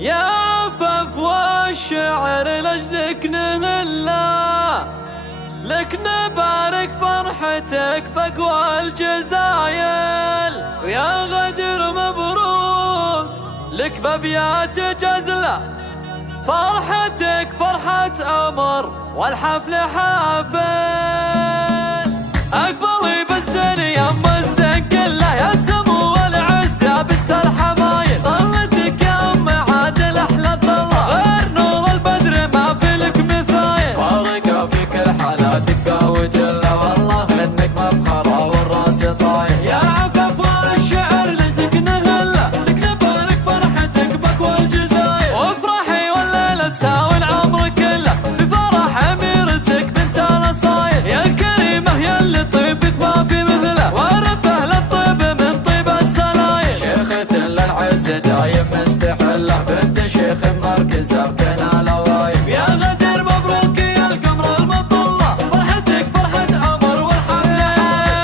يا عفاف والشعر لجلك نهلا، لك نبارك فرحتك بقوى الجزايل، ويا غدر مبروك لك بابيات جزلة، فرحتك فرحة عمر والحفل حافل. اقبلي بالزين يما الزين كله يا سمو والعز يا بنت الحمايل، طلتك يا ام عادل احلى طله، غير نور البدر ما في لك مثايل، فارقه في كل حالاتك وجله، والله منك مفخره والراس طايل. يا عفاف والشعر لك نهله، لك نبارك فرحتك بقوى الجزايل، وافرحي والليله تساوي العمر كله بفرح اميرتك بنت الاصايل. يا الكريمه يا اللي طيبك ما في مثله، ورثه للطيب من طيب السلايل، شيخة للعز دايم مستحله، بنت شيخ مركزه بين الاوايب. يا غدير مبروك يا القمر المطله، فرحتك فرحه عمر والحفل،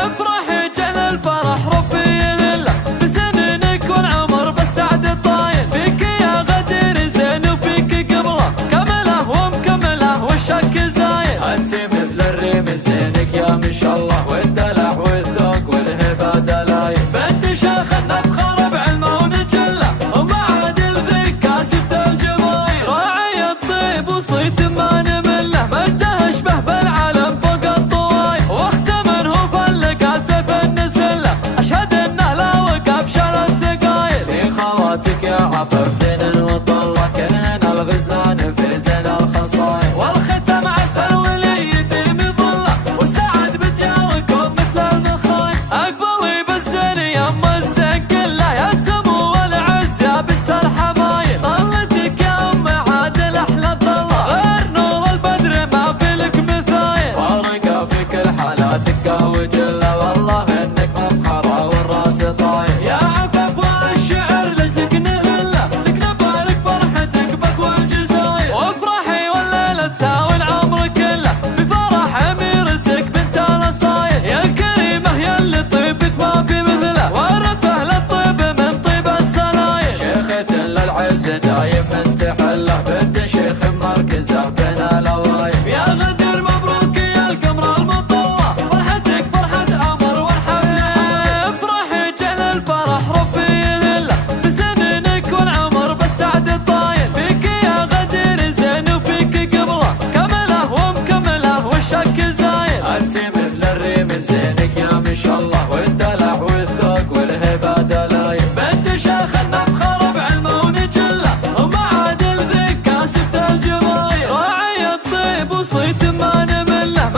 افرحي جعل الفرح ربي يهله، بسنينك والعمر بالسعد الطايل، فيك يا غدير زين وفيك قبله كمله ومكمله والشك زايل، انت مثل الريم زينك يا ما شاء الله، والدلع والذوق والهبه دلايل، بنت شيخ نفخر بعلمه ونجله، ومعادل ذيك كاسبة الجمايل، راعي الطيب وصيت ما نمله، مجده اشبه بالعالم فوق الطوايل، واختمن هو فلق سيف النسله، اشهد انه لا وقف شال الثقايل. في خواتك يا عفاف زين وطله، كلنا الغزلان في زين الخصايل، والختم عسل ولي يديم ظله، والسعد بدياركم مثل المخايل. اقبلي بالزين يما الزين كله يا سمو والعز يا بنت الحمايل، طلتك يا ام عادل احلى طله، غير نور البدر ما في لك مثايل، فارقه في كل حالاتك وجله، والله انك مفخره والراس طايل. يا عفاف والشعر لجلك نهله، لك نبارك فرحتك بقوى الجزايل، وافرحي والليله تساوي العمر كله بفرح اميرتك بنت الاصايل. يا الكريمه يا اللي طيبك ما في مثله، ورثه للطيب من طيب السلايل، شيخة للعز دايم مستحله، بنت شيخ مركزه بين الاوايب. يا غدير مبروك يا القمر المطله، فرحتك فرحه عمر والحفل، افرحي جعل الفرح ربي يهله، بسنينك والعمر بالسعد الطايل، فيك يا غدير زين وفيك قبله كمله ومكمله والشك زايل، انت مثل الريم زينك يا ما شاء الله، والدلع والذوق والهبه دلايل، بنت شيخ نفخر بعلمه ونجله، ومعادل ذيك كاسبة الجمايل، راعي الطيب وصيت ما نمله،